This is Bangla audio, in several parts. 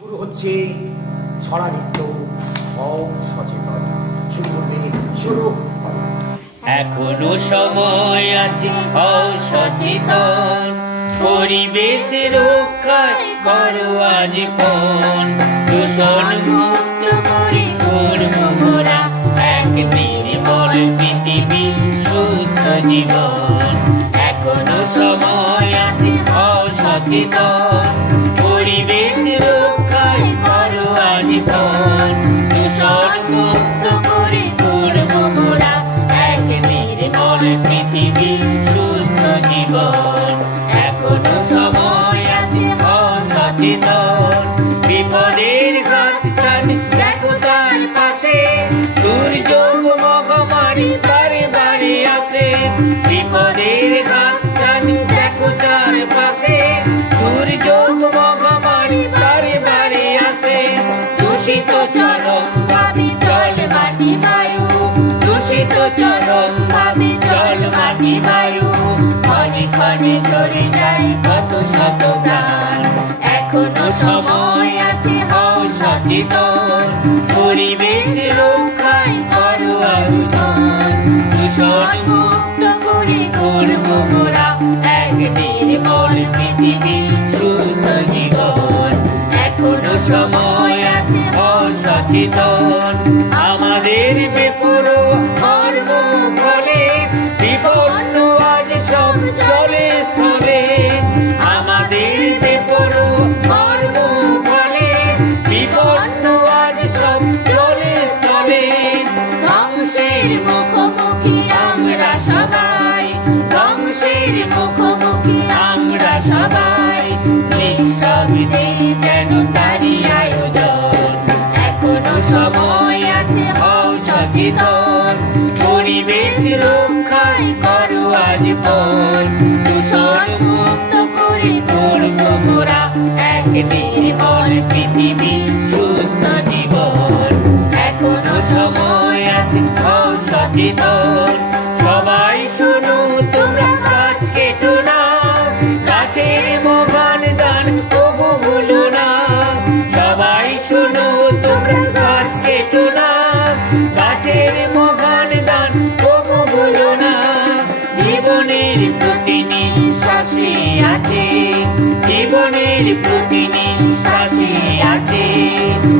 শুরু হচ্ছে ছড়া নৃত্য। হও সচেতন। শুরু করবে শুরু। এখনো সময় আছে, হও সচেতন। পরিবেশ রক্ষায় করো আজ পণ। দূষণ মুক্ত করে করব মোরা এক নির্মল পৃথিবী, সুস্থ জীবন। এখনো সময় আছে, হও সচেতন। পরিবেশ রক্ষায় করো আজ পণ। দূষণ মুক্ত করে করব মোরা এক নির্মল পৃথিবী, সুস্থ জীবন। এখনো সময় আছে, হও সচেতন। বিপদের হাত ছাড়, দেখো তার পাশে। দুর্যোগ মহামারী বারে বারে আসে। বিপদের হাত ছাড়, দেখো তার পাশে। দুর্যোগ মহামারী বারে বারে আসে। দূষিত চরম ভাবে জল মাটি বায়ু। দূষিত চরম ভাবে জল মাটি বায়ু। ক্ষণে ক্ষণে ঝরে যায় কত শত প্রাণ। এখনো সময় আছে, হও সচেতন। পরিবেশ রক্ষায় করো আয়োজন। দূষণ মুক্ত করে করব মোরা এক নির্মল পৃথিবী, সুস্থ জীবন। এখনো সময় আছে, হও সচেতন। আমাদের বেপরোয়া কর্ম ফলে বিপন্ন আজ সব জলে স্থলে। আমাদের বেপরোয়া কর্ম ফলে বিপন্ন আজ সব জলে স্থলে। ধ্বংসের মুখোমুখি আমরা সবাই। ধ্বংসের মুখোমুখি আমরা সবাই। নিঃশব্দে যেন তারই আয়োজন। এখনো সময় আছে, হও সচেতন। পরিবেশ রক্ষায় করো আজ পণ। দূষণ মুক্ত করে করব মোরা এক নির্মল পৃথিবী, সুস্থ জীবন। এখনো সময় আছে, হও সচেতন। সবাই শোনো তোমরা, গাছ কেটো না। গাছের মহান দান তবু ভুলো না। সবাই শোনো তোমরা, গাছ কেটো না। গাছের মহান দান তবু ভুলো না। জীবনের প্রতি নিঃশ্বাসে আছে। জীবনের প্রতি নিঃশ্বাসে আছে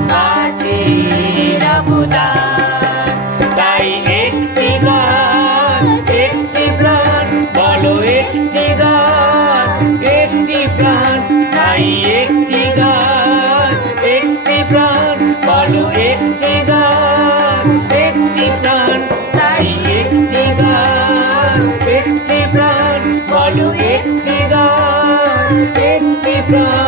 গাছের অবদান। তাই একটি গাছ একটি প্রাণ, বলো একটি গাছ একটি প্রাণ। তাই একটি গাছ একটি প্রাণ, বলো একটি গাছ একটি প্রাণ। তাই একটি গাছ একটি প্রাণ, বলো একটি গাছ একটি প্রাণ।